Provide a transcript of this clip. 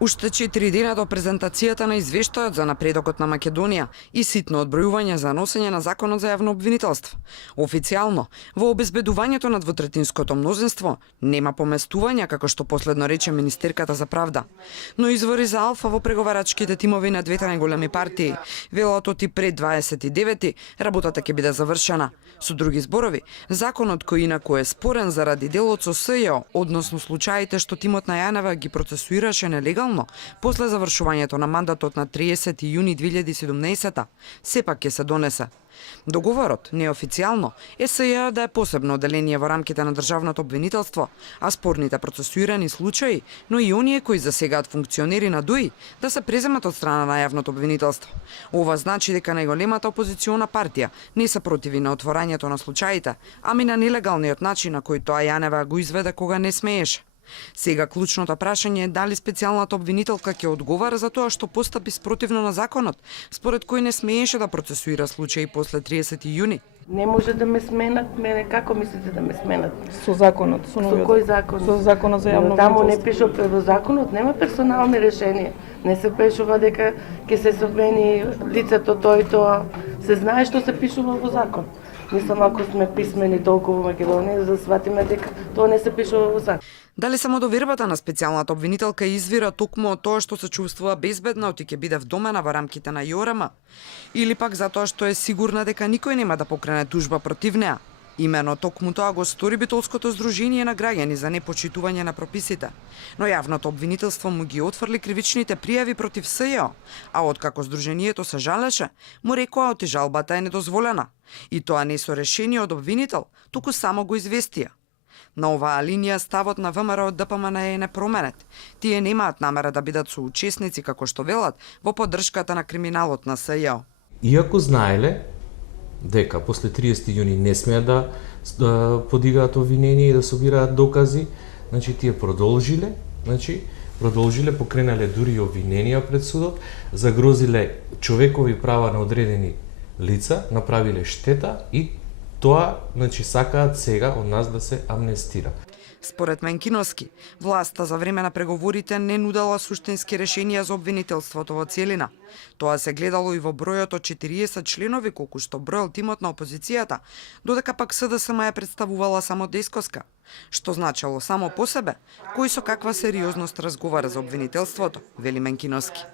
Уште 4 дена до презентацијата на извештајот за напредокот на Македонија и ситно одбројување за носење на законот за јавно обвинителство. Официјално, во обезбедувањето на двотретинското мнозинство нема поместување, како што последно рече министерката за правда. Но извори за Алфа во преговарачките тимови на двете најголеми партии велат оти пред 29 работата ќе биде завршена. Со други зборови, законот кој инаку е спорен заради делот со СЈО, односно случаите што тимот на Јанева ги процесуираше нелегално после завршувањето на мандатот на 30 јуни 2017, сепак ќе се донесе. Договорот, неофицијално, е СЈО да е посебно оделение во рамките на државното обвинителство, а спорните процесуирани случаи, но и оние кои засегаат функционери на ДУИ, да се преземат од страна на јавното обвинителство. Ова значи дека најголемата опозициона партија не се противи на отворањето на случаите, ами на нелегалниот начин на кој тоа Јанева го изведе кога не смееше. Сега клучното прашање е дали специјалната обвинителка ќе одговара за тоа што постапи спротивно на законот, според кој не смееше да процесуира случаи после 30 јуни. Не може да ме сменат, мене како мислите да ме сменат? Со законот, со новиот. Со кој закон? Со законот за јавно Таму не обвинителство. пише во законот, нема персонални решенија. Не се пишува дека ќе се смени лицето тој и тоа. Се знае што се пишува во закон. Мислам, ако сме писмени толку во Македонија, за да сватиме дека тоа не се пишува во закон. Дали само довербата на специјалната обвинителка извира токму од тоа што се чувствува безбедна оти ќе биде вдомена во рамките на ЈОРМ, или пак затоа што е сигурна дека никој нема да покрене тужба против неа? Имено токму тоа го стори Битолското здружение на граѓани за непочитување на прописите. Но јавното обвинителство му ги отфрли кривичните пријави против СЈО, а откако здружението се жалеше, му рекоа оти жалбата е недозволена. И тоа не со решение од обвинител, туку само го известија. На оваа линија ставот на ВМРО од ДПМН е непроменет. Тие немаат намера да бидат соучесници, како што велат, во поддршката на криминалот на СЈО. Иако знаеле дека после 30 јуни не смеат да подигаат обвинение и да собираат докази, значи тие продолжиле, покренале дури обвиненија пред судот, загрозиле човекови права на одредени лица, направиле штета и тоа, сакаат сега од нас да се амнестира. Според Менкиновски, власта за време на преговорите не нудела суштински решенија за обвинителството во целина. Тоа се гледало и во бројот од 40 членови колку што бројал тимот на опозицијата, додека пак СДСМ ја представувала само Дејскоска, што значело само по себе кој со каква сериозност разговара за обвинителството, вели Менкиновски.